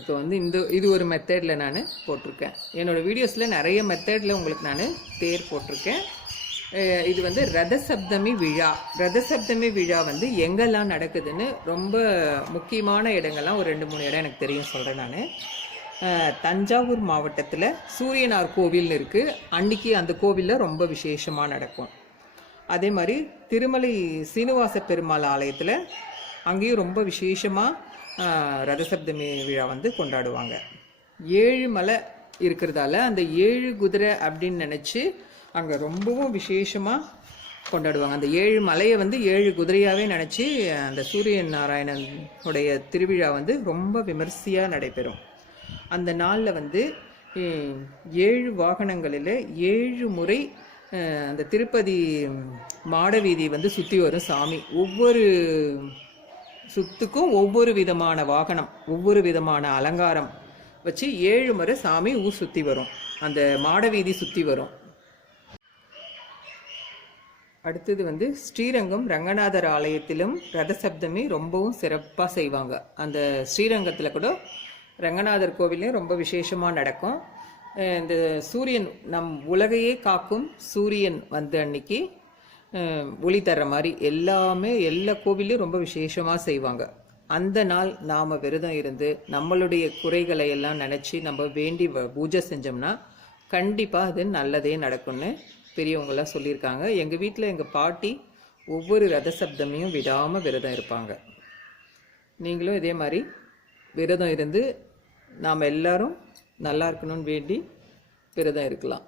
இப்போ வந்து இந்த இது ஒரு மெத்தடில் நான் போட்டிருக்கேன். என்னோடய வீடியோஸில் நிறைய மெத்தடில் உங்களுக்கு நான் தேர் போட்டிருக்கேன். இது வந்து ரதசப்தமி விழா. ரதசப்தமி விழா வந்து எங்கெல்லாம் நடக்குதுன்னு ரொம்ப முக்கியமான இடங்கள்லாம் ஒரு ரெண்டு மூணு இடம் எனக்கு தெரியும் சொல்கிறேன் நான். தஞ்சாவூர் மாவட்டத்தில் சூரியனார் கோவில்னு இருக்குது அன்னைக்கு அந்த கோவிலில் ரொம்ப விசேஷமாக நடக்கும். அதே மாதிரி திருமலை சீனிவாச பெருமாள் ஆலயத்தில் அங்கேயும் ரொம்ப விசேஷமாக ரதசப்தமி விழா வந்து கொண்டாடுவாங்க. ஏழு மலை இருக்கிறதால அந்த ஏழு குதிரை அப்படின்னு நினச்சி அங்கே ரொம்பவும் விசேஷமாக கொண்டாடுவாங்க. அந்த ஏழு மலையை வந்து ஏழு குதிரையாகவே நினச்சி அந்த சூரியன் நாராயணன் உடைய திருவிழா வந்து ரொம்ப விமர்சையாக நடைபெறும். அந்த நாளில் வந்து ஏழு வாகனங்களில் ஏழு முறை அந்த திருப்பதி மாட வீதி வந்து சுற்றி வரும் சாமி. ஒவ்வொரு சுத்துக்கும் ஒவ்வொரு விதமான வாகனம் ஒவ்வொரு விதமான அலங்காரம் வச்சு ஏழு முறை சாமி ஊர் சுற்றி வரும். அந்த மாட வீதி சுற்றி வரும். அடுத்தது வந்து ஸ்ரீரங்கம் ரங்கநாதர் ஆலயத்திலும் ரதசப்தமி ரொம்பவும் சிறப்பாக செய்வாங்க. அந்த ஸ்ரீரங்கத்தில் கூட ரங்கநாதர் கோவிலையும் ரொம்ப விசேஷமாக நடக்கும். இந்த சூரியன் நம் உலகையே காக்கும் சூரியன் வந்த அன்னைக்கு ஒளி தர்ற மாதிரி எல்லாமே எல்லா கோவிலையும் ரொம்ப விசேஷமாக செய்வாங்க. அந்த நாள் நாம் விரதம் இருந்து நம்மளுடைய குறைகளை எல்லாம் நினச்சி நம்ம வேண்டி வ- பூஜை செஞ்சோம்னா கண்டிப்பாக அது நல்லதே நடக்கும்னு பெரியவங்களாம் சொல்லியிருக்காங்க. எங்கள் வீட்டில் எங்கள் பாட்டி ஒவ்வொரு ரத சப்தமையும் விடாமல் விரதம் இருப்பாங்க. நீங்களும் இதே மாதிரி விரதம் இருந்து நாம் எல்லாரும் நல்லா இருக்கணும்னு வேண்டி விரதம் இருக்கலாம்.